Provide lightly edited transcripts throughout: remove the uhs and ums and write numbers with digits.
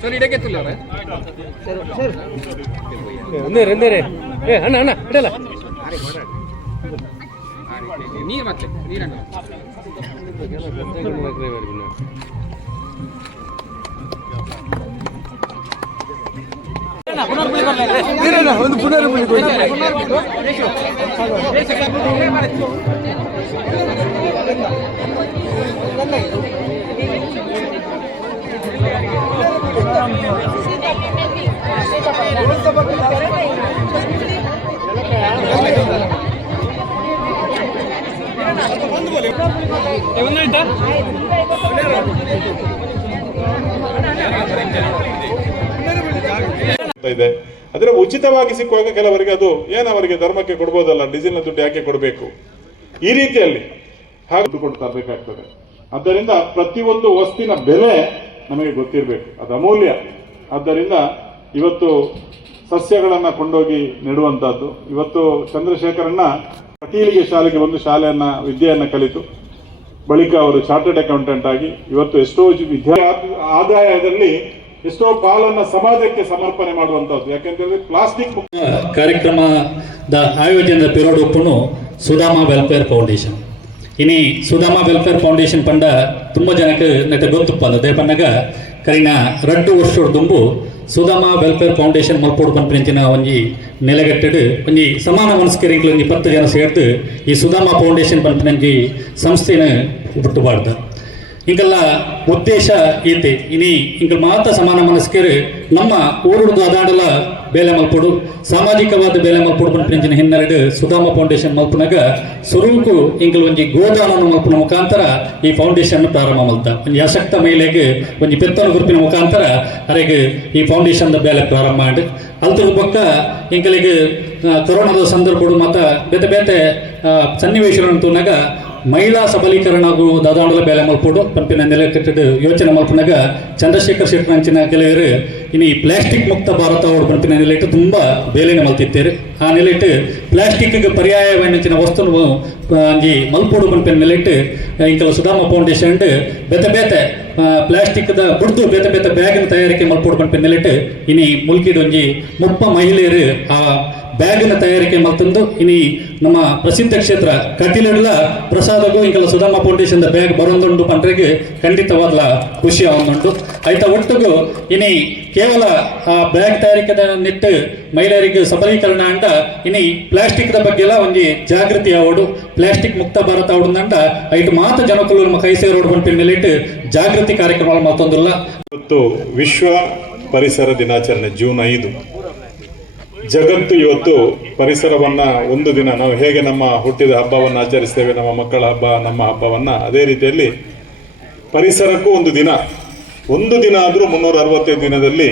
Sir ಇಡಕ್ಕೆ ತುಲ್ಲಾರೆ ಅಣ್ಣ ಅಣ್ಣ ಇಡಲ್ಲ ನೀರು ಮತ್ತೆ ನೀರಣ್ಣ ಒಂದು ಪುನರ್ಪುಳಿ ಇದೆ. ಆದರೆ ಉಚಿತವಾಗಿ ಸಿಕ್ಕುವಾಗ ಕೆಲವರಿಗೆ ಅದು ಅವರಿಗೆ ಧರ್ಮಕ್ಕೆ ಕೊಡ್ಬೋದಲ್ಲ, ಡೀಸೆಲ್ನ ದುಡ್ಡು ಯಾಕೆ ಕೊಡಬೇಕು, ಈ ರೀತಿಯಲ್ಲಿ ಹಾಗೆ ಕೊಟ್ಟು ತರಬೇಕಾಗ್ತದೆ. ಆದ್ದರಿಂದ ಪ್ರತಿಯೊಂದು ವಸ್ತುವಿನ ಬೆಲೆ ನಮಗೆ ಗೊತ್ತಿರಬೇಕು, ಅದು ಅಮೂಲ್ಯ. ಆದ್ದರಿಂದ ಇವತ್ತು ಸಸ್ಯಗಳನ್ನ ಕೊಂಡೋಗಿ ನೆಡುವಂತಹದ್ದು. ಇವತ್ತು ಚಂದ್ರಶೇಖರನ್ನ ಪಟೀಲಿಗೆ ಶಾಲೆಗೆ ಬಂದು ವಿದ್ಯೆಯನ್ನ ಕಲಿತು ಬಳಿಕ ಅವರು ಚಾರ್ಟರ್ಡ್ ಅಕೌಂಟೆಂಟ್ ಆಗಿ ಇವತ್ತು ಎಷ್ಟೋ ಆದಾಯದಲ್ಲಿ ಎಷ್ಟೋ ಪಾಲನ್ನ ಸಮಾಜಕ್ಕೆ ಸಮರ್ಪಣೆ ಮಾಡುವಂತಹದ್ದು. ಯಾಕೆಂತಂದ್ರೆ ಪ್ಲಾಸ್ಟಿಕ್ ಕಾರ್ಯಕ್ರಮದ ಆಯೋಜನದ ಪಿರೋಡ್ ಒಪ್ಪುನು ಸುಧಾಮ ವೆಲ್ಫೇರ್ ಫೌಂಡೇಶನ್. ಇನಿ ಸುಧಾಮ ವೆಲ್ಫೇರ್ ಫೌಂಡೇಶನ್ ಪಂಡ ತುಂಬ ಜನಕ್ಕೆ ನೆಟ್ಟ ಗೊತ್ತುಪ್ಪ ಅದೇ ಪಂಡಗ ಕರಿನ 2 ವರ್ಷದ ದುಂಬು ಸುಧಾಮ ವೆಲ್ಫೇರ್ ಫೌಂಡೇಶನ್ ಮಲ್ಪೋಡು ಪಂಪಿನ ಒಂಜಿ ನೆಲೆಗಟ್ಟಡು ಒಂಜಿ ಸಮಾನ ಮನಸ್ಕರಿಗೆ ಒಂಜಿ 10 ಜನ ಸೇರ್ದು ಈ ಸುಧಾಮ ಫೌಂಡೇಶನ್ ಪಂಪಿನಂಜಿ ಸಂಸ್ಥೆನ ಹುಟ್ಟುಬಾರ್ದು. ಇಂಕಲ್ಲ ಉದ್ದೇಶ ಈತೆ ಇನಿ ಇಂಕಲ್ ಮಾತ್ರ ಸಮಾನ ಮನಸ್ಕರು ನಮ್ಮ ಊರುಡು ಅದಾಡಲ ಬೇಲೆ ಮಲ್ಪಡು ಸಾಮಾಜಿಕವಾದ ಬೇಲೆ ಮಲ್ಪಡು ಪಂಪಿನ ಹಿನ್ನೆರಡು ಸುಧಾಮ ಫೌಂಡೇಶನ್ ಮಲ್ಪನಾಗ ಸ್ವರೂಪು ಇಂಕಲ್ ಒಂಜಿ ಗೋದಾನ ಮಲ್ಪನ ಮುಖಾಂತರ ಈ ಫೌಂಡೇಶನ್ ಪ್ರಾರಂಭ ಮಲ್ತ ಒಂಜಿ ಅಶಕ್ತ ಮಹಿಳೆಗೆ ಒಂಜಿ ಪೆತ್ತನ ಗುರುಪಿನ ಮುಖಾಂತರ ಅರೆಗೆ ಈ ಫೌಂಡೇಶನ್ ಬೇಲೆ ಪ್ರಾರಂಭ ಮಾಡಿ ಅಲ್ತರ ಪಕ್ಕ ಇಂಕಲಿಗೆ ಕೊರೋನಾದ ಸಂದರ್ಭಡು ಮತ್ತು ಬೇತೆ ಬೇತೆ ಸನ್ನಿವೇಶಗಳಂತೂನಾಗ ಮಹಿಳಾ ಸಬಲೀಕರಣ ದಾದಾಂಡಲ ಬೇಲೆ ಮಲ್ಪೋಡು ಪಂಪಿನ ನೆಲೆ ಕಟ್ಟಡ ಯೋಚನೆ ಮಲ್ಪನಾಗ ಚಂದ್ರಶೇಖರ್ ಶೆಟ್ಟರ್ ಅಂಚಿನ ಕೆಲವರು ಇನ್ನು ಈ ಪ್ಲಾಸ್ಟಿಕ್ ಮುಕ್ತ ಭಾರತ ಅವರು ಪಂಪಿನ ನೆಲೆಟ್ಟು ತುಂಬ ಬೇಲೆನೆ ಮಲ್ತಿತ್ತೇರು. ಆ ನೆಲೆಟ್ಟು ಪ್ಲಾಸ್ಟಿಕ್ಗೆ ಪರ್ಯಾಯವೆನ್ನಿನ ವಸ್ತುನು ಅಂಜಿ ಮಲ್ಪೋಡು ಪಂಪಿನ ನೆಲೆಟ್ಟು ಇಂಕಲ ಸುಧಾಮ ಫೌಂಡೇಶನ್ ಬೇತೆ ಬೇತೆ ಪ್ಲಾಸ್ಟಿಕ್ದ ಬುಡ್ದು ಬೇತೆ ಬೇತೆ ಬ್ಯಾಗಿನ ತಯಾರಿಕೆ ಮಲ್ಪೋಡು ಪಂಪಿನ ನೆಲೆಟ್ಟು ಇನಿ ಮುಲ್ಕಿದೊಂಜಿ 30 ಮಹಿಳೆಯರು ಆ ಬ್ಯಾಗಿನ ತಯಾರಿಕೆ ಮಲ್ತಂದು ಇನಿ ನಮ್ಮ ಪ್ರಸಿದ್ಧ ಕ್ಷೇತ್ರ ಕಟೀಲಡ್ಲ ಪ್ರಸಾದಗೂ ಇಂಕಲ ಸುಧಾಮ ಫೌಂಡೇಶನ್ ಬ್ಯಾಗ್ ಬರೋದೊಂದು ಪಂಡ್ರೆಗೆ ಖಂಡಿತವಾದ ಖುಷಿ ಆವೊಂದುಂಟು ಆಯ್ತಾ. ಒಟ್ಟಿಗೂ ಇನಿ ಕೇವಲ ಆ ಬ್ಯಾಗ್ ತಯಾರಿಕೆದ ನಿಟ್ಟು ಮಹಿಳೆಯರಿಗೆ ಸಬಲೀಕರಣ ಅಂಡ ಇನಿ ಪ್ಲಾಸ್ಟಿಕ್ದ ಬಗ್ಗೆ ಎಲ್ಲ ಒಂಜಿ ಜಾಗೃತಿ ಆವಡು ಪ್ಲಾಸ್ಟಿಕ್ ಮುಕ್ತ ಭಾರತ ಆವಡುಂದಂಡ ಐಟು ಮಾತ ಜನಕುಲು ನಮ್ಮ ಕೈ ಸೇರೋಡು ಪಂಪಿನ ಮೇಲೆ ಜಾಗೃತಿ ಕಾರ್ಯಕ್ರಮ ಮತ್ತೊಂದಿಲ್ಲ. ಇವತ್ತು ವಿಶ್ವ ಪರಿಸರ ದಿನಾಚರಣೆ ಜೂನ್ 5. ಜಗತ್ತು ಇವತ್ತು ಪರಿಸರವನ್ನ ಒಂದು ದಿನ ನಾವು ಹೇಗೆ ನಮ್ಮ ಹುಟ್ಟಿದ ಹಬ್ಬವನ್ನು ಆಚರಿಸ್ತೇವೆ, ನಮ್ಮ ಮಕ್ಕಳ ಹಬ್ಬ ನಮ್ಮ ಹಬ್ಬವನ್ನ, ಅದೇ ರೀತಿಯಲ್ಲಿ ಪರಿಸರಕ್ಕೂ ಒಂದು ದಿನ ಆದರೂ 365 ದಿನದಲ್ಲಿ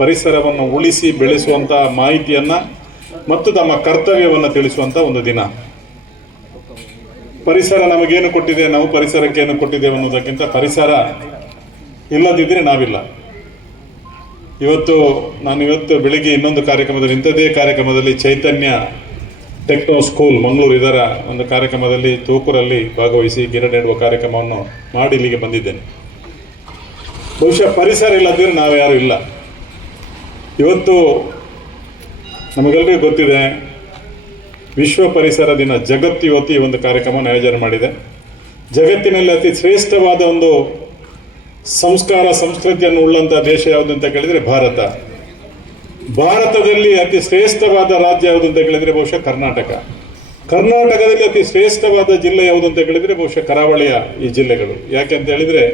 ಪರಿಸರವನ್ನು ಉಳಿಸಿ ಬೆಳೆಸುವಂತ ಮಾಹಿತಿಯನ್ನ ಮತ್ತು ನಮ್ಮ ಕರ್ತವ್ಯವನ್ನ ತಿಳಿಸುವಂತ ಒಂದು ದಿನ. ಪರಿಸರ ನಮಗೇನು ಕೊಟ್ಟಿದೆ, ನಾವು ಪರಿಸರಕ್ಕೆ ಏನು ಕೊಟ್ಟಿದ್ದೇವೆ ಅನ್ನೋದಕ್ಕಿಂತ ಪರಿಸರ ಇಲ್ಲದಿದ್ರೆ ನಾವಿಲ್ಲ. ನಾನು ಬೆಳಿಗ್ಗೆ ಇನ್ನೊಂದು ಕಾರ್ಯಕ್ರಮದಲ್ಲಿ, ಇಂಥದ್ದೇ ಕಾರ್ಯಕ್ರಮದಲ್ಲಿ ಚೈತನ್ಯ ಟೆಕ್ನೋ ಸ್ಕೂಲ್ ಮಂಗಳೂರು ಇದರ ಒಂದು ಕಾರ್ಯಕ್ರಮದಲ್ಲಿ ತೂಕೂರಲ್ಲಿ ಭಾಗವಹಿಸಿ ಗಿಡ ನೆಡುವ ಕಾರ್ಯಕ್ರಮವನ್ನು ಮಾಡಿ ಇಲ್ಲಿಗೆ ಬಂದಿದ್ದೇನೆ. ಬಹುಶಃ ಪರಿಸರ ಇಲ್ಲದಿದ್ರೆ ನಾವ್ಯಾರು ಇಲ್ಲ. ಇವತ್ತು ನಮಗೆಲ್ಲರಿಗೂ ಗೊತ್ತಿದೆ ವಿಶ್ವ ಪರಿಸರ ದಿನ. ಜಗತ್ತು ಇವತ್ತು ಈ ಒಂದು ಕಾರ್ಯಕ್ರಮವನ್ನು ಆಯೋಜನೆ ಮಾಡಿದೆ. ಜಗತ್ತಿನಲ್ಲಿ ಅತಿ ಶ್ರೇಷ್ಠವಾದ ಒಂದು ಸಂಸ್ಕಾರ ಸಂಸ್ಕೃತಿಯನ್ನು ಉಳ್ಳಂತಹ ದೇಶ ಯಾವುದು ಅಂತ ಕೇಳಿದ್ರೆ ಭಾರತ. ಭಾರತದಲ್ಲಿ ಅತಿ ಶ್ರೇಷ್ಠವಾದ ರಾಜ್ಯ ಯಾವುದು ಅಂತ ಕೇಳಿದ್ರೆ ಬಹುಶಃ ಕರ್ನಾಟಕ. ಕರ್ನಾಟಕದಲ್ಲಿ ಅತಿ ಶ್ರೇಷ್ಠವಾದ ಜಿಲ್ಲೆ ಯಾವುದು ಅಂತ ಕೇಳಿದ್ರೆ ಬಹುಶಃ ಕರಾವಳಿಯ ಈ ಜಿಲ್ಲೆಗಳು. ಯಾಕೆ ಅಂತ ಹೇಳಿದ್ರೆ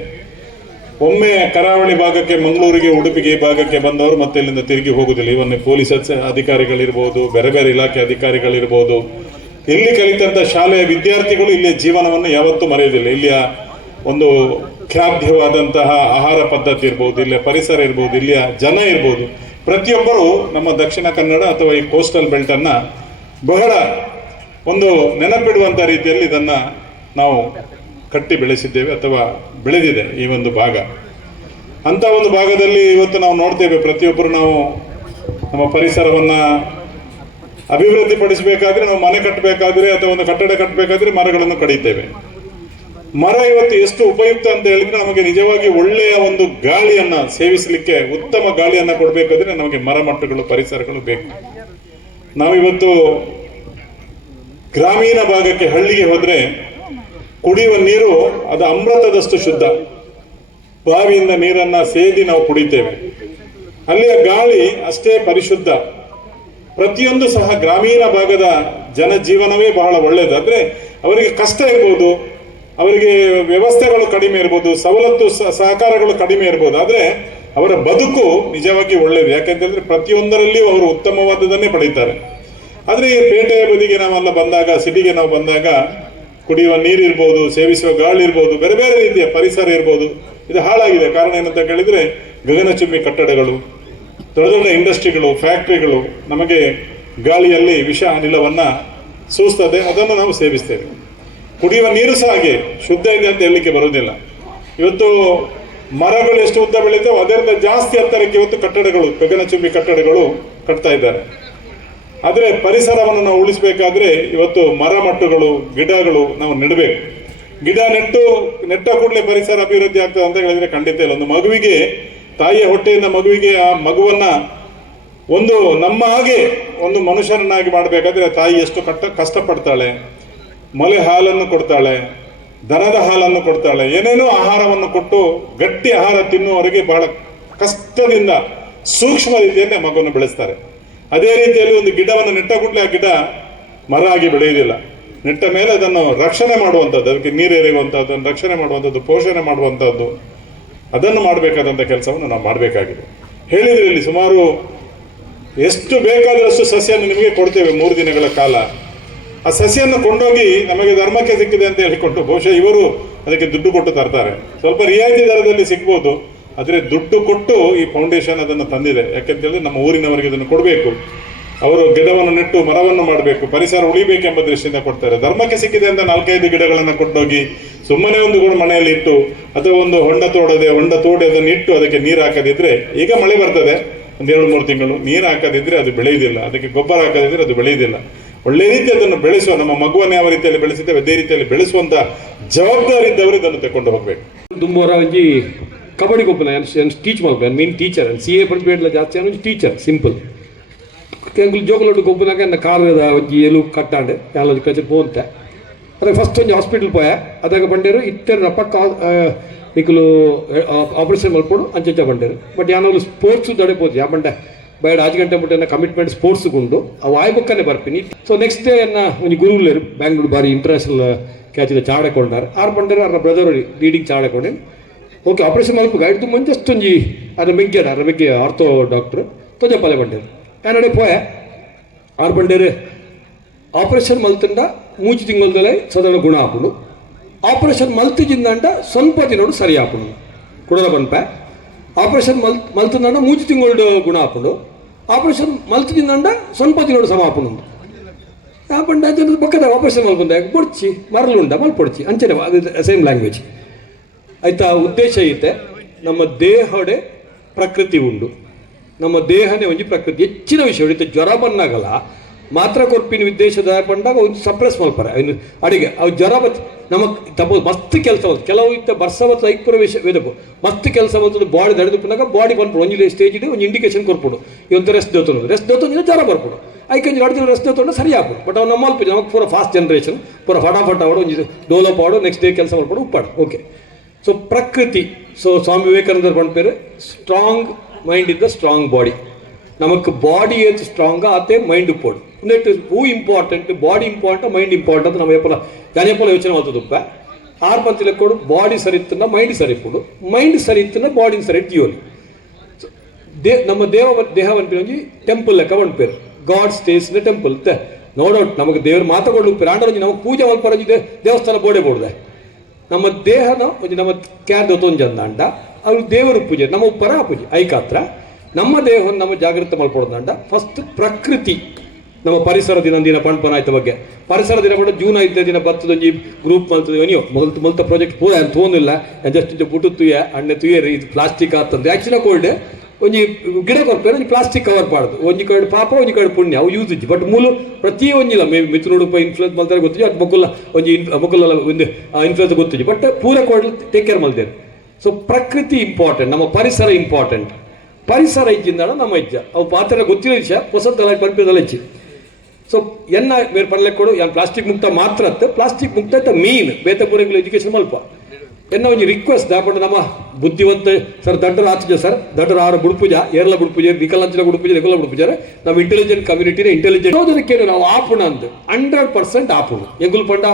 ಒಮ್ಮೆ ಕರಾವಳಿ ಭಾಗಕ್ಕೆ, ಮಂಗಳೂರಿಗೆ, ಉಡುಪಿಗೆ ಈ ಭಾಗಕ್ಕೆ ಬಂದವರು ಮತ್ತೆ ಇಲ್ಲಿಂದ ತಿರುಗಿ ಹೋಗುದಿಲ್ಲ. ಇವನ್ನ ಪೊಲೀಸ್ ಅಧಿಕಾರಿಗಳಿರ್ಬೋದು, ಬೇರೆ ಬೇರೆ ಇಲಾಖೆ ಅಧಿಕಾರಿಗಳಿರ್ಬೋದು, ಇಲ್ಲಿ ಕಲಿತಂತ ಶಾಲೆಯ ವಿದ್ಯಾರ್ಥಿಗಳು ಇಲ್ಲಿಯ ಜೀವನವನ್ನು ಯಾವತ್ತೂ ಮರೆಯುವುದಿಲ್ಲ. ಇಲ್ಲಿಯ ಒಂದು ಖಾದ್ಯವಾದಂತಹ ಆಹಾರ ಪದ್ಧತಿ ಇರ್ಬೋದು, ಇಲ್ಲಿಯ ಪರಿಸರ ಇರ್ಬೋದು, ಇಲ್ಲಿಯ ಜನ ಇರ್ಬೋದು, ಪ್ರತಿಯೊಬ್ಬರು ನಮ್ಮ ದಕ್ಷಿಣ ಕನ್ನಡ ಅಥವಾ ಈ ಕೋಸ್ಟಲ್ ಬೆಲ್ಟ್ ಅನ್ನ ಬಹಳ ಒಂದು ನೆನಪಿಡುವಂತ ರೀತಿಯಲ್ಲಿ ಇದನ್ನ ನಾವು ಕಟ್ಟಿ ಬೆಳೆಸಿದ್ದೇವೆ ಅಥವಾ ಬೆಳೆದಿದೆ ಈ ಒಂದು ಭಾಗ. ಅಂತ ಒಂದು ಭಾಗದಲ್ಲಿ ಇವತ್ತು ನಾವು ನೋಡ್ತೇವೆ, ಪ್ರತಿಯೊಬ್ಬರು ನಾವು ನಮ್ಮ ಪರಿಸರವನ್ನ ಅಭಿವೃದ್ಧಿ ಪಡಿಸಬೇಕಾದ್ರೆ, ನಾವು ಮನೆ ಕಟ್ಟಬೇಕಾದ್ರೆ ಅಥವಾ ಒಂದು ಕಟ್ಟಡ ಕಟ್ಟಬೇಕಾದ್ರೆ ಮರಗಳನ್ನು ಕಡಿತೇವೆ. ಮರ ಇವತ್ತು ಎಷ್ಟು ಉಪಯುಕ್ತ ಅಂತ ಹೇಳಿದ್ರೆ ನಮಗೆ ನಿಜವಾಗಿ ಒಳ್ಳೆಯ ಒಂದು ಗಾಳಿಯನ್ನ ಸೇವಿಸಲಿಕ್ಕೆ ಉತ್ತಮ ಗಾಳಿಯನ್ನ ಕೊಡಬೇಕಾದ್ರೆ ನಮಗೆ ಮರಮಟ್ಟುಗಳು ಪರಿಸರಗಳು ಬೇಕು. ನಾವಿವತ್ತು ಗ್ರಾಮೀಣ ಭಾಗಕ್ಕೆ ಹಳ್ಳಿಗೆ ಹೋದ್ರೆ ಕುಡಿಯುವ ನೀರು ಅದು ಅಮೃತದಷ್ಟು ಶುದ್ಧ. ಬಾವಿಯಿಂದ ನೀರನ್ನ ಸೇದಿ ನಾವು ಕುಡಿತೇವೆ. ಅಲ್ಲಿಯ ಗಾಳಿ ಅಷ್ಟೇ ಪರಿಶುದ್ಧ. ಪ್ರತಿಯೊಂದು ಸಹ ಗ್ರಾಮೀಣ ಭಾಗದ ಜನಜೀವನವೇ ಬಹಳ ಒಳ್ಳೆಯದು. ಅಂದ್ರೆ ಅವರಿಗೆ ಕಷ್ಟ ಇರ್ಬೋದು, ಅವರಿಗೆ ವ್ಯವಸ್ಥೆಗಳು ಕಡಿಮೆ ಇರ್ಬೋದು, ಸವಲತ್ತು ಸಹಕಾರಗಳು ಕಡಿಮೆ ಇರ್ಬೋದು, ಆದ್ರೆ ಅವರ ಬದುಕು ನಿಜವಾಗಿ ಒಳ್ಳೆಯದು. ಯಾಕೆಂತಂದ್ರೆ ಪ್ರತಿಯೊಂದರಲ್ಲಿಯೂ ಅವರು ಉತ್ತಮವಾದದನ್ನೇ ಪಡೀತಾರೆ. ಆದ್ರೆ ಈ ಪೇಟೆಯ ಬದಿಗೆ ನಾವೆಲ್ಲ ಬಂದಾಗ, ಸಿಟಿಗೆ ನಾವು ಬಂದಾಗ ಕುಡಿಯುವ ನೀರಿರ್ಬೋದು, ಸೇವಿಸುವ ಗಾಳಿ ಇರ್ಬೋದು, ಬೇರೆ ಬೇರೆ ರೀತಿಯ ಪರಿಸರ ಇರ್ಬೋದು, ಇದು ಹಾಳಾಗಿದೆ. ಕಾರಣ ಏನಂತ ಕೇಳಿದ್ರೆ ಗಗನಚುಂಬಿ ಕಟ್ಟಡಗಳು, ದೊಡ್ಡ ದೊಡ್ಡ ಇಂಡಸ್ಟ್ರಿಗಳು, ಫ್ಯಾಕ್ಟ್ರಿಗಳು ನಮಗೆ ಗಾಳಿಯಲ್ಲಿ ವಿಷ ಅನಿಲವನ್ನ ಸೂಸ್ತದೆ, ಅದನ್ನು ನಾವು ಸೇವಿಸ್ತೇವೆ. ಕುಡಿಯುವ ನೀರು ಸಹ ಹಾಗೆ ಶುದ್ಧ ಇದೆ ಅಂತ ಹೇಳಲಿಕ್ಕೆ ಬರುವುದಿಲ್ಲ. ಇವತ್ತು ಮರಗಳು ಎಷ್ಟು ಉದ್ದ ಬೆಳೀತಾವೆ ಅದರಿಂದ ಜಾಸ್ತಿ ಎತ್ತರಕ್ಕೆ ಇವತ್ತು ಕಟ್ಟಡಗಳು, ಗಗನಚುಂಬಿ ಕಟ್ಟಡಗಳು ಕಟ್ತಾ ಇದ್ದಾರೆ. ಆದರೆ ಪರಿಸರವನ್ನು ನಾವು ಉಳಿಸಬೇಕಾದ್ರೆ ಇವತ್ತು ಮರಮಟ್ಟುಗಳು, ಗಿಡಗಳು ನಾವು ನೆಡಬೇಕು. ಗಿಡ ನೆಟ್ಟ ಕೂಡಲೇ ಪರಿಸರ ಅಭಿವೃದ್ಧಿ ಆಗ್ತದೆ ಅಂತ ಹೇಳಿದ್ರೆ ಖಂಡಿತ ಇಲ್ಲ. ಒಂದು ಮಗುವಿಗೆ, ತಾಯಿಯ ಹೊಟ್ಟೆಯಿಂದ ಮಗುವಿಗೆ, ಆ ಮಗುವನ್ನ ಒಂದು ನಮ್ಮ ಹಾಗೆ ಒಂದು ಮನುಷ್ಯರನ್ನಾಗಿ ಮಾಡಬೇಕಾದ್ರೆ ತಾಯಿ ಎಷ್ಟು ಕಷ್ಟಪಡ್ತಾಳೆ. ಮೊಲೆ ಹಾಲನ್ನು ಕೊಡ್ತಾಳೆ, ದನದ ಹಾಲನ್ನು ಕೊಡ್ತಾಳೆ, ಏನೇನೋ ಆಹಾರವನ್ನು ಕೊಟ್ಟು ಗಟ್ಟಿ ಆಹಾರ ತಿನ್ನುವವರೆಗೆ ಬಹಳ ಕಷ್ಟದಿಂದ ಸೂಕ್ಷ್ಮ ರೀತಿಯಲ್ಲಿ ಮಗುವನ್ನು ಬೆಳೆಸ್ತಾರೆ. ಅದೇ ರೀತಿಯಲ್ಲಿ ಒಂದು ಗಿಡವನ್ನು ನೆಟ್ಟ ಕೂಡಲೇ ಆ ಗಿಡ ಮರ ಆಗಿ ಬೆಳೆಯುವುದಿಲ್ಲ. ನೆಟ್ಟ ಮೇಲೆ ಅದನ್ನು ರಕ್ಷಣೆ ಮಾಡುವಂಥದ್ದು, ಅದಕ್ಕೆ ನೀರೆರೆಯುವಂಥದ್ದು, ರಕ್ಷಣೆ ಮಾಡುವಂಥದ್ದು, ಪೋಷಣೆ ಮಾಡುವಂಥದ್ದು, ಅದನ್ನು ಮಾಡಬೇಕಾದಂಥ ಕೆಲಸವನ್ನು ನಾವು ಮಾಡಬೇಕಾಗಿದೆ. ಹೇಳಿದ್ರೆ ಇಲ್ಲಿ ಸುಮಾರು ಎಷ್ಟು ಬೇಕಾದಷ್ಟು ಸಸ್ಯವನ್ನು ನಿಮಗೆ ಕೊಡ್ತೇವೆ 3 ದಿನಗಳ ಕಾಲ. ಆ ಸಸ್ಯವನ್ನು ಕೊಂಡೋಗಿ ನಮಗೆ ಧರ್ಮಕ್ಕೆ ಸಿಕ್ಕಿದೆ ಅಂತ ಹೇಳಿಕೊಂಡು ಬಹುಶಃ ಇವರು ಅದಕ್ಕೆ ದುಡ್ಡು ಕೊಟ್ಟು ತರ್ತಾರೆ. ಸ್ವಲ್ಪ ರಿಯಾಯಿತಿ ದರದಲ್ಲಿ ಸಿಗ್ಬೋದು, ಆದರೆ ದುಡ್ಡು ಕೊಟ್ಟು ಈ ಫೌಂಡೇಶನ್ ಅದನ್ನು ತಂದಿದೆ. ಯಾಕೆಂತೇಳಿದ್ರೆ ನಮ್ಮ ಊರಿನವರಿಗೆ ಇದನ್ನು ಕೊಡಬೇಕು, ಅವರು ಗಿಡವನ್ನು ನೆಟ್ಟು ಮರವನ್ನು ಮಾಡಬೇಕು, ಪರಿಸರ ಉಳಿಬೇಕೆಂಬ ದೃಷ್ಟಿಯಿಂದ ಕೊಡ್ತಾರೆ. ಧರ್ಮಕ್ಕೆ ಸಿಕ್ಕಿದೆ ಅಂತ 4-5 ಗಿಡಗಳನ್ನು ಕೊಂಡೋಗಿ ಸುಮ್ಮನೆ ಒಂದು ಮನೆಯಲ್ಲಿ ಇಟ್ಟು ಅಥವಾ ಒಂದು ಹೊಂಡ ತೋಡಿ ಅದನ್ನು ಇಟ್ಟು ಅದಕ್ಕೆ ನೀರು ಹಾಕದಿದ್ರೆ, ಈಗ ಮಳೆ ಬರ್ತದೆ 1-2-3 ತಿಂಗಳು, ನೀರು ಹಾಕದಿದ್ರೆ ಅದು ಬೆಳೆಯುವುದಿಲ್ಲ, ಅದಕ್ಕೆ ಗೊಬ್ಬರ ಹಾಕದಿದ್ರೆ ಅದು ಬೆಳೆಯುವುದಿಲ್ಲ. ಒಳ್ಳೆ ರೀತಿ ಅದನ್ನು ಬೆಳೆಸುವ, ನಮ್ಮ ಮಗುವನ್ನು ಯಾವ ರೀತಿಯಲ್ಲಿ ಬೆಳೆಸಿದ್ದೇವೆ ಅದೇ ರೀತಿಯಲ್ಲಿ ಬೆಳೆಸುವಂತ ಜವಾಬ್ದಾರಿ ಇದ್ದವರು ಇದನ್ನು ತಗೊಂಡು ಹೋಗ್ಬೇಕು. ದುಂಬೋರ ಒಂಜಿ ಕಬಡ್ಡಿ ಗೊಬ್ಬನ ಟೀಚ್ ಮಾಡ್ಬೇಕು, ಮೀನ್ ಟೀಚರ್ CA ಪಂಪಿಲ್ಲ ಜಾಸ್ತಿ ಅನ್ನೋ ಟೀಚರ್ ಸಿಂಪಲ್ ಕೆಂಗುಲು ಜೋಗುಲೊಟ್ಟು ಗೊಬ್ಬನಾಗ ನನ್ನ ಕಾರದ ಒಂಜಿ ಎಲು ಕಟ್ಟಾಂಡೆ ಯಾಲದು ಕಚೆ ಪೋಂತೆ ಅದೇ ಫಸ್ಟ್ ಒಂಜಿ ಹಾಸ್ಪಿಟಲ್ ಪೋಯ ಅದಾಗ ಬಂಡೇರು ಇತ್ತರ ಪಕ್ಕ ನಿಕ್ಕಲು ಆಪರೇಷನ್ ಮಲ್ಪೋಡು ಅಂಚೆ ಬಂಡೇರು. ಬಟ್ ಯಾನವ್ರು ಸ್ಪೋರ್ಟ್ಸ್ ದಡೆ ಪೋದು ಯಾ ಬಂಡೆ ಬಯಡ 5 ಗಂಟೆ ಮುಟ್ಟೆ ಕಮಿಟ್ಮೆಂಟ್ ಸ್ಪೋರ್ಟ್ಸ್ಗುಂಡು ಅವು ಆಯ್ಬಕ್ಕನೆ ಬರ್ಪಿನಿ. ಸೊ ನೆಕ್ಸ್ಟ್ ಡೇ ಎನ್ನ ಒಂಜಿ ಗುರುಲೇರು ಬ್ಯಾಂಗ್ಳೂರು ಬಾರಿ ಇಂಟರ್ನ್ಯಾಷನಲ್ ಕ್ಯಾಚಿದ ಚಾಡಕೊಂಡಾರು ಆರು ಬಂಡೇರು ಅರ ಬ್ರದರ್ ಲೀಡಿಂಗ್ ಚಾಡಕೊಂಡೆ. ಓಕೆ ಆಪರೇಷನ್ ಮಲ್ಪ ಗೈಡ್ ತುಂಬ ಜಸ್ಟ್ ಒಂಜಿ ಅದ್ರ ಬಗ್ಗೆ ಆರ್ಥೋ ಡಾಕ್ಟ್ರು ತೊಜಪಲೆ ಬಂಡೇರು ಯಾನಡೆ ಪೋಯ ಆರು ಬಂಡೇರು ಆಪರೇಷನ್ ಮಲ್ತಂಡ 3 ತಿಂಗಳದಲ್ಲೇ ಸಾಧಾರಣ ಗುಣ ಹಾಕೊಂಡು ಆಪರೇಷನ್ ಮಲ್ತಿಜಿಂದಂಡ ಸ್ವಲ್ಪ ದಿನೋಡು ಸರಿ ಹಾಕೊಂಡು ಕುಡಲ ಬನ್ಪೆ ಆಪರೇಷನ್ ಮಲ್ತಂದಂಡ 3 ತಿಂಗಳು ಗುಣ ಹಾಕೊಂಡು ಆಪರೇಷನ್ ಮಲ್ತಿಜಿಂದಂಡ ಸ್ವಲ್ಪ ದಿನೋಡು ಸಮ ಹಾಕೊಂಡು ಆ ಬಂಡ ಪಕ್ಕದ ಆಪರೇಷನ್ ಮಲ್ಕೊಂಡ ಪೊಡ್ಚಿ ಮರಳುಂಡ ಮಲ್ಪೊಡ್ಚಿ ಅಂಚನೆ ಅದು ಸೇಮ್ ಲ್ಯಾಂಗ್ವೇಜ್ ಆಯ್ತಾ. ಉದ್ದೇಶ ಐತೆ ನಮ್ಮ ದೇಹಡೆ ಪ್ರಕೃತಿ ಉಂಡು, ನಮ್ಮ ದೇಹನೇ ಒಂಜಿ ಪ್ರಕೃತಿ. ಹೆಚ್ಚಿನ ವಿಷಯ ಹೊಡಿತೆ ಜ್ವರ ಬಂದಾಗಲ್ಲ ಮಾತ್ರ ಕೊರ್ಪಿನ ಉದ್ದೇಶದ ಬಂದಾಗ ಒಂದು ಸಪ್ರೆಸ್ ಮಲ್ಪರೆ ಇನ್ನು ಅಡಿಗೆ ಅವು ಜ್ವರ ನಮ್ಮ ತಪ್ಪ ಮಸ್ತ್ ಕೆಲಸ ಕೆಲವು ಇತ್ತ ಬರ್ಸವತ್ತು ಐಕ್ಪುರ ವೇದಪ್ಪು ಮಸ್ತ್ ಕೆಲಸ ಬಂತದ್ದು ಬಾಡಿ ದಡೆದುಕೊಂಡಾಗ ಬಾಡಿ ಬಂದ್ಬಿಡು ಒಂಜಿ ಸ್ಟೇಜ್ ಇದೆ ಒಂದು ಇಂಡಿಕೇಶನ್ ಕೊಡ್ಬಿಡು ಇವತ್ತು ರೆಸ್ಟ್ ದೋತೊಂದು ಜ್ವರ ಬರ್ಬಿಡು ಐಕೊಂಜಿ 2 ದಿನ ರೆಸ್ಟ್ ದೋತೊಂಡು ಸರಿ ಆಗ್ಬಿಡು. ಬಟ್ ಅವ್ನು ನಮ್ಮ ಅಲ್ಪ ನಮಗೆ ಪೂರ ಫಾಸ್ಟ್ ಜನರೇಷನ್ ಪೂರ ಫಟಾಫಟ್ ಆಡೋ ಒಂದು ಡೆವಲಪ್ ಆಡೋ ನೆಕ್ಸ್ಟ್ ಡೇ ಕೆಲಸ ಮಾಡ್ಬಿಡು ಉಪ್ಪಾಡು ಓಕೆ. ಸೊ ಪ್ರಕೃತಿ, ಸೊ ಸ್ವಾಮಿ ವಿವೇಕಾನಂದರ್ ಪಂಪೇರು ಸ್ಟ್ರಾಂಗ್ ಮೈಂಡ್ ಇದ್ದ ಸ್ಟ್ರಾಂಗ್ ಬಾಡಿ. ನಮಕ್ ಬಾಡಿ ಏತ್ ಸ್ಟ್ರಾಂಗ್ ಆತೆ ಮೈಂಡ್ ಉಪ್ಪೋಡು ನೆಟ್ಟು ಹೂ important body important mind important ನಮ್ಮ ಜನಪಲ ಯೋಚನೆ ಮಾಡ್ತದಪ್ಪ. 6 ಪಂತಿಲೆ ಕೊಡು ಬಾಡಿ ಸರಿ ಇತ್ತನ್ನ ಮೈಂಡ್ ಸರಿ ಇಪ್ಪುಡು, ಮೈಂಡ್ ಸರಿ ಇತ್ತನ್ನ ಬಾಡಿ ಸರಿ ಇಟ್ಟಿಯೋಲಿ. ನಮ್ಮ ದೇಹ ಬಂದ್ಬಿಡಿ ಟೆಂಪಲ್ ಲೆಕ್ಕ ಬಂದ್ಪೇರು god stays in the temple no doubt ನಮಗೆ ದೇವ್ರ ಮಾತುಗಳು ಆಂಡ್ರಂಜಿ ನಮಗೆ ಪೂಜೆ ಮಲ್ಪರಂಜಿದೆ ದೇವಸ್ಥಾನ ಬೋಡೆ ಬೋಡ್ದೆ. ನಮ್ಮ ದೇಹನ ನಮ್ಮ ಕ್ಯಾರ್ದೊಂದು ಅಂದ ಅವ್ರು ದೇವರ ಪೂಜೆ ನಮ್ಮ ಪರ ಪೂಜೆ ಐಕಾತ್ರ ನಮ್ಮ ದೇಹವನ್ನು ನಮ್ಮ ಜಾಗೃತ ಮಲ್ಪಡೋದಂಡ. ಫಸ್ಟ್ ಪ್ರಕೃತಿ ನಮ್ಮ ಪರಿಸರ ದಿನ ಪಂಪನ ಆಯ್ತ ಬಗ್ಗೆ ಪರಿಸರ ದಿನ ಕೂಡ ಜೂನ್ 5 ದಿನ ಬರ್ತದೊಂಜಿ ಗ್ರೂಪ್ ಮಲ್ತದೆ ನೀವು ಮೊದಲ ಪ್ರಾಜೆಕ್ಟ್ ಪೂರ ತೋನಿಲ್ಲ ಜಸ್ಟ್ ಬುಟ್ಟು ತುಯ್ಯ ಅಣ್ಣೆ ತುಯ್ಯರಿ ಇದು ಪ್ಲಾಸ್ಟಿಕ್ ಆಗ್ತದೆ ಆಕ್ಚುಲಿ ಕೋಲ್ಡ್ ಒಂಜಿ ಗಿಡ ಕೊರ್ಪೇರು ಒಂಜಿ ಪ್ಲಾಸ್ಟಿಕ್ ಕವರ್ ಪಾಡ್ದು ಒಂಜಿ ಕಡೆ ಪಾಪ ಒಂಜಿ ಕಡೆ ಪುಣ್ಯ ಅವು ಯೂಸ್ ಇಜ್ಜಿ ಬಟ್ ಮೂಲು ಪ್ರತಿ ಒಂಜಿಲ್ಲ ಮೇ ಮಿಥುನೋಡು ಇನ್ಫ್ಲೂಯೆನ್ಸ್ ಮಾಡ್ತಾರೆ ಗೊತ್ತಿಜ್ಜಿ ಅದು ಮಕ್ಕಳ ಒಂಜಿ ಮಕ್ಕಳ ಒಂದು ಇನ್ಫ್ಲೂಯೆನ್ಸ್ ಗೊತ್ತಿಜ್ಜಿ ಬಟ್ ಪೂರ ಕೊಡ್ಲು ಟೇಕ್ ಕೇರ್ ಮಾಡ್ತೇನೆ. ಸೊ ಪ್ರಕೃತಿ ಇಂಪಾರ್ಟೆಂಟ್, ನಮ್ಮ ಪರಿಸರ ಇಂಪಾರ್ಟೆಂಟ್. ಪರಿಸರ ಇಜ್ಜಿಂದಾಣ ನಮ್ಮ ಇಜ್ಜ ಅವು ಪಾತ್ರ ಗೊತ್ತಿರೋ ವಿಷಯ ಹೊಸದಲ್ಲ ಪಂಪದಲ್ಲ ಇಚ್ಚಿ. ಸೊ ಎನ್ನ ಬೇರೆ ಪಡ್ಲೆ ಕೊಡು ಯಾನ್ ಪ್ಲಾಸ್ಟಿಕ್ ಮುಕ್ತ ಮಾತ್ರ ಪ್ಲಾಸ್ಟಿಕ್ ಮುಕ್ತ ಮೀನ್ ಬೇತ ಪೂರೆಗಳು ಎಜುಕೇಶನ್ ಮಲ್ಪ ಎನ್ನ ಒಂಜಿ ರಿಕ್ವೆಸ್ಟ್ ದಾಪಂಡ ನಮ್ಮ ಬುದ್ಧಿವಂತ ಸರ್ ದಡ್ಡರ ಆಚೆ ಸರ್ ದಡ್ಡರ ಆರ ಬುಡ್ಪೂಜ ಏರ್ಲ ಬುಡ್ಪೂಜ ವಿಕಲಾಂಚನ ಬುಡ್ಪೂಜ ನಿಕಲ ಬುಡ್ಪೂಜಾರೆ ನಮ್ಮ ಇಂಟೆಲಿಜೆಂಟ್ ಕಮ್ಯುನಿಟಿನ ಇಂಟೆಲಿಜೆಂಟ್ ಯೋಜನೆಗೆ ನಾವು ಆಪುಣ ಅಂದ್ 100% ಆಪುಣ ಎಂಗುಲ್ ಪಂಡ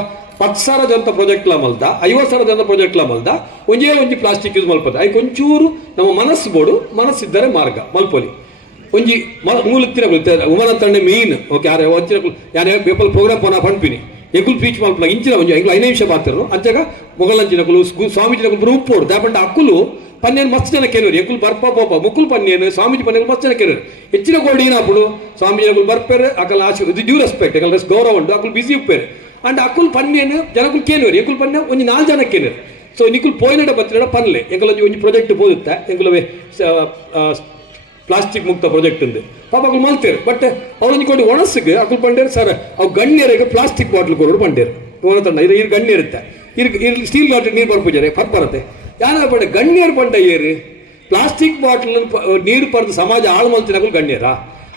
10,000 ಜನತ ಪ್ರಾಜೆಕ್ಟ್ಲ ಮಲ್ದ 50,000 ಜನತ ಪ್ರಾಜೆಕ್ಟ್ಲ ಮಲ್ದ ಒಂಜೇ ಪ್ಲಾಸ್ಟಿಕ್ ಯೂಸ್ ಮಲ್ಪದ ಐಕ್ ಒಂಚೂರು ನಮ್ಮ ಮನಸ್ಸು ಬೋಡು ಮನಸ್ಸಿದ್ದರೆ ಮಾರ್ಗ ಮಲ್ಪೊಲಿ ಒಂಜಿ ಮೂಲತ್ತಿನ ಉಮನ ತಂಡ ಮೀನ್ ಓಕೆ ಯಾರೇ ಯಾರೇ ಪೇಪಲ್ ಪ್ರೋಗ್ರಾಮ್ ಪೋನ ಪಂಪಿನಿ ಎಗುಲ್ ಪೀಚ್ ಮಲ್ಪಲ ಇಂಚಿನ ಒಂಜಿ ಎಂಗ್ಲು 5 ನಿಮಿಷ ಬಾತಿರು ಅಂಚಾಗ ಮೊಗಲಂಚಿನಕುಲು ಸ್ವಾಮೀಜಿನಕುಲು ಉಪ್ಪೋಡು ದಾಪಂಡ ಅಕ್ಕುಲು ಪನ್ನೇನು ಮಸ್ತ್ ಜನ ಕೇನೋರು ಎಗುಲ್ ಬರ್ಪ ಪೋಪ ಮುಕ್ಕುಲ್ ಪನ್ನೇನು ಸ್ವಾಮೀಜಿ ಪನ್ನೇನು ಮಸ್ತ್ ಜನ ಕೇನೋರು ಹೆಚ್ಚಿನ ಗೋಲ್ಡ್ ಏನಾಪುಡು ಸ್ವಾಮೀಜಿನಕುಲು ಬರ್ಪೇರು ಅಕಲ್ ಆಶೆ ಇದು ಡ್ಯೂ ರೆಸ್ಪೆಕ್ಟ್ ಅಕಲ್ ಗೌರವ ಉಂಟು ಅಕುಲ್ ಬಿಸಿ ಉಪ್ಪೇರು ಅಂಡ್ ಅಕುಲ್ ಪನ್ನೇನು ಜನಕುಲ್ ಕೇನೋರು ಎಗುಲ್ ಪನ್ನೆ ಒಂಜಿ 4 ಜನ ಕೇನೋರು. ಸೊ ನಿಕುಲ್ ಪೋಯಿನಡ ಬತ್ತಿನ ಪನ್ಲೆ ಎಂಕಲ್ ಒಂಜಿ ಪ್ರಾಜೆಕ್ಟ್ ಬೋದುತ್ತೆ ಎಂಕುಲವೇ ಪ್ಲಾಸ್ಟಿಕ್ ಮುಕ್ತ ಪ್ರಾಜೆಕ್ಟ್ ഉണ്ട് ಪಾಪ ಅಕುಲ್ ಮಲ್ತೇರು ಬಟ್ ಅವ್ರೊಂದು ಕೊಡಿ ಒಣಸಿಗೆ ಅಕುಲ್ ಪಂಡೇರು ಸರ್ ಅವು ಗಣ್ಯರಿಗೆ ಪ್ಲಾಸ್ಟಿಕ್ ಬಾಟ್ಲ್ ಕೊಡೋರು ಪಂಡೇರು ಒಣ ತಂಡ ಇದು ಇರು ಗಣ್ಯ ಇರುತ್ತೆ ಇರು ಸ್ಟೀಲ್ ಬಾಟ್ಲ್ ನೀರು ಬರ್ಪುಜಾರೆ ಬರುತ್ತೆ ಯಾರ ಪಂಡ ಗಣ್ಯರು ಪಂಡ ಏರಿ ಪ್ಲಾಸ್ಟಿಕ್ ಬಾಟ್ಲ್ ನೀರು ಪಡೆದು ಸಮಾಜ ಹಾಳು ಮಲ್ತಿನ ಅಕುಲ್ ಗಣ್ಯರ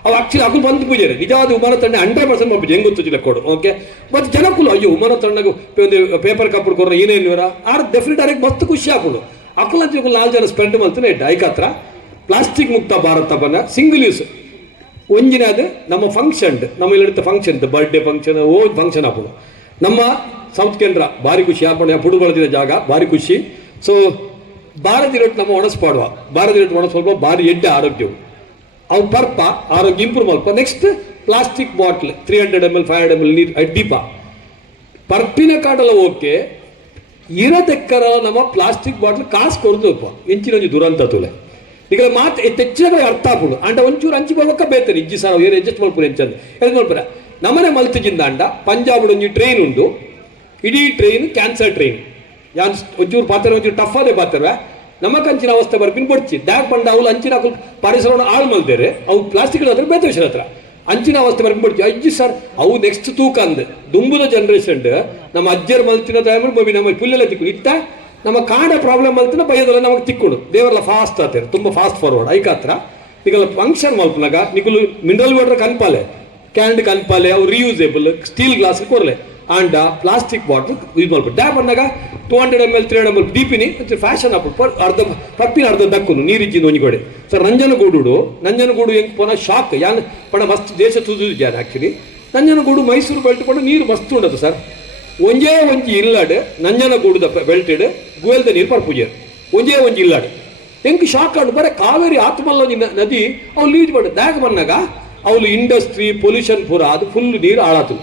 ಅವು ಆಕ್ಚುಲಿ ಅಕುಲ್ ಬಂದು ಪೂಜಾರೆ ನಿಜವಾದ ಉಮರ ತಂಡ 100% ಬರ್ಪುಜ ಹೆಂಗೆ ಗೊತ್ತಿಲ್ಲ ಕೊಡು ಓಕೆ ಮತ್ತು ಜನಕ್ಕೂ ಅಯ್ಯೋ ಉಮರ ತಂಡಗೂ ಒಂದು ಪೇಪರ್ ಕಪ್ ಕೊಡ್ರ ಏನೇನು ಆರ್ ಡೆಫಿನೆಟ್ ಆಗಿ ಮಸ್ತ್ ಖುಷಿ ಹಾಕೋದು ಅಕುಲ್ ಅಂತ 4 ಜನ ಸ್ಪೆಂಡ್ ಮಾಡ್ತಾನೆ ಐಕತ್ರ ಪ್ಲಾಸ್ಟಿಕ್ ಮುಕ್ತ ಭಾರತ ಬನ್ನ ಸಿಂಗಲ್ ಯೂಸ್ ಒಂಜಿನ ಅದು ನಮ್ಮ ಫಂಕ್ಷನ್ ನಮ್ಮ ಇಲ್ಲಿ ಫಂಕ್ಷನ್ ಬರ್ಡೇ ಫಂಕ್ಷನ್ ಫಂಕ್ಷನ್ ಹಾಕೋದು ನಮ್ಮ ಸೌತ್ ಕೇಂದ್ರ ಭಾರಿ ಖುಷಿ ಹಾಕೊಂಡು ಪುಡು ಬಳದಿನ ಜಾಗ ಭಾರಿ ಖುಷಿ. ಸೊ ಭಾರತ ಇರೋಟ್ಟು ನಮ್ಮ ಒಣಸ್ಪಾಡುವ ಭಾರತ ಇರೋಟ್ಟು ಒಣಸ್ವಲ್ಪ ಭಾರಿ ಎಡ್ಡೆ ಆರೋಗ್ಯವು ಅವು ಪರ್ಪ ಆರೋಗ್ಯ ಇಂಪ್ರೂವ್ ಮಲ್ಪ. Next plastic bottle 300 ml 500 ml ನೀರು ಅಡ್ಡಿಪ ಪರ್ಪಿನ ಕಾಡಲ್ಲ ಓಕೆ ಇರದಕ್ಕರ ನಮ್ಮ ಪ್ಲಾಸ್ಟಿಕ್ ಬಾಟ್ಲ್ ಕಾಸು ಕೊಡ್ದಪ್ಪ ಎಂಚಿನ ಒಂದು ದುರಂತ ತುಲೆ ಈಗ ಮಾತು ಹೆಚ್ಚಿನ ಅರ್ಥ ಹಾಕೊಂಡು ಅಂಡ ಒಂಚೂರು ಹಂಚಿ ಬರ್ಬೇಕ ಬೇತಾರೆ ಇಜ್ಜಿ ಸರ್ ಏನು ಅಡ್ಜಸ್ಟ್ ಮಾಡ್ಬೋದು ಹೆಂಚಂದು ಎಲ್ಲಿ ನೋಡ್ಬಾರ ನಮ್ಮನೆ ಮಲ್ತಿಜಿಂದ ಅಂಡ ಪಂಜಾಬ್ ಒಂಜಿ ಟ್ರೈನ್ ಉಂಡು ಇಡೀ ಟ್ರೈನ್ ಕ್ಯಾನ್ಸರ್ ಟ್ರೈನ್ ಯಾನ್ ಒಂಚೂರು ಪಾತ್ರ ಒಂಚೂರು ಟಫ್ ಅದೇ ಪಾತ್ರವೆ ನಮಕ್ ಅಂಚಿನ ಅವಸ್ಥೆ ಬರ್ಪಿನ್ ಬಡ್ಚಿ ಡ್ಯಾಕ್ ಬಂಡ ಅವ್ಲು ಅಂಚಿನ ಪರಿಸರವನ್ನು ಹಾಳು ಮಲ್ದೇರೆ ಅವು ಪ್ಲಾಸ್ಟಿಕ್ ಹತ್ರ ಬೇತ ವಿಷಯ ಹತ್ರ ಅಂಚಿನ ಅವಸ್ಥೆ ಬರ್ಪಿನ್ ಬಡ್ಚಿ ಅಜ್ಜಿ ಸರ್ ಅವು ನೆಕ್ಸ್ಟ್ ತೂಕ ಅಂದ್ ದುಂಬುದ ಜನರೇಷನ್ ನಮ್ಮ ಅಜ್ಜರ್ ಮಲ್ತಿನ ಮಮ್ಮಿ ನಮ್ಮ ಪುಲ್ಲೆಲ್ಲ ತಿಕ್ಕು ಇತ್ತ ನಮ್ಮ ಕಾಡ ಪ್ರಾಬ್ಲಮ್ ಮಲ್ತಿನ ಬೈಯದಲ್ಲ ನಮಗೆ ತಿಕ್ಕೊಡು ದೇವರೆಲ್ಲ ಫಾಸ್ಟ್ ಆತೇರು ತುಂಬ ಫಾಸ್ಟ್ ಫಾರ್ವರ್ಡ್ ಐಕಾತ್ರ ಈಗೆಲ್ಲ ಫಂಕ್ಷನ್ ಮಲ್ಪನಾಗ ನಿಕುಲು ಮಿನರಲ್ ವಾಟರ್ ಕನ್ಪಾಲೆ ಕ್ಯಾಂಡ್ ಕನ್ಪಾಲೆ ಅವು ರಿಯೂಸೇಬಲ್ ಸ್ಟೀಲ್ ಗ್ಲಾಸ್ ಕೊರಲೆ ಆಂಡ ಪ್ಲಾಸ್ಟಿಕ್ ಬಾಟ್ಲ್ ಯೂಸ್ ಮಾಡ್ಬೋದು ಡ್ಯಾಪ್ ಅಂದಾಗ 200 ml 300 ml ದೀಪಿನಿ ಫ್ಯಾಷನ್ ಹಾಕ್ಬಿಟ್ಟು ಅರ್ಧ ಪಪ್ಪಿನ ಅರ್ಧ ದಕ್ಕುನು ನೀರಿಜ್ಜಿಂದ ಒಂಜಿಗೋಡೆ ಸರ್ ನಂಜನಗೂಡು ಹೆಂಗೆ ಪೋನ ಶಾಕ್ ಯಾನ್ ಪಣ ಮಸ್ತ್ ದೇಶ ತುದಿದ್ಯಾನ ಆ್ಯಕ್ಚುಲಿ ನಂಜನಗೂಡು ಮೈಸೂರು ಬೆಲ್ಟ್ ಪಡ ನೀರು ಮಸ್ತ್ ಉಂಡದು ಸರ್ ಒಂಜೇ ಒಂಜಿ ಇಲ್ಲಾಡು ನಂಜನಗೂಡುದ ಬೆಲ್ಟೆಡ್ ಗುವೆಲ್ದ ನೀರು ಪರ್ಪೂಜೆ ಒಂಜೇ ಒಂಜಿ ಇಲ್ಲಾಡು ಹೆಂಗೆ ಶಾಕ್ ಆಡು ಬರೀ ಕಾವೇರಿ ಆತ್ಮಲ್ಲ ನದಿ ಅವ್ರು ಲೀಜ್ ಮಾಡು ದ್ಯಾಗ್ ಬಂದಾಗ ಅವ್ಲು ಇಂಡಸ್ಟ್ರಿ ಪೊಲ್ಯೂಷನ್ ಪೂರ ಅದು ಫುಲ್ ನೀರು ಹಾಳಾತು.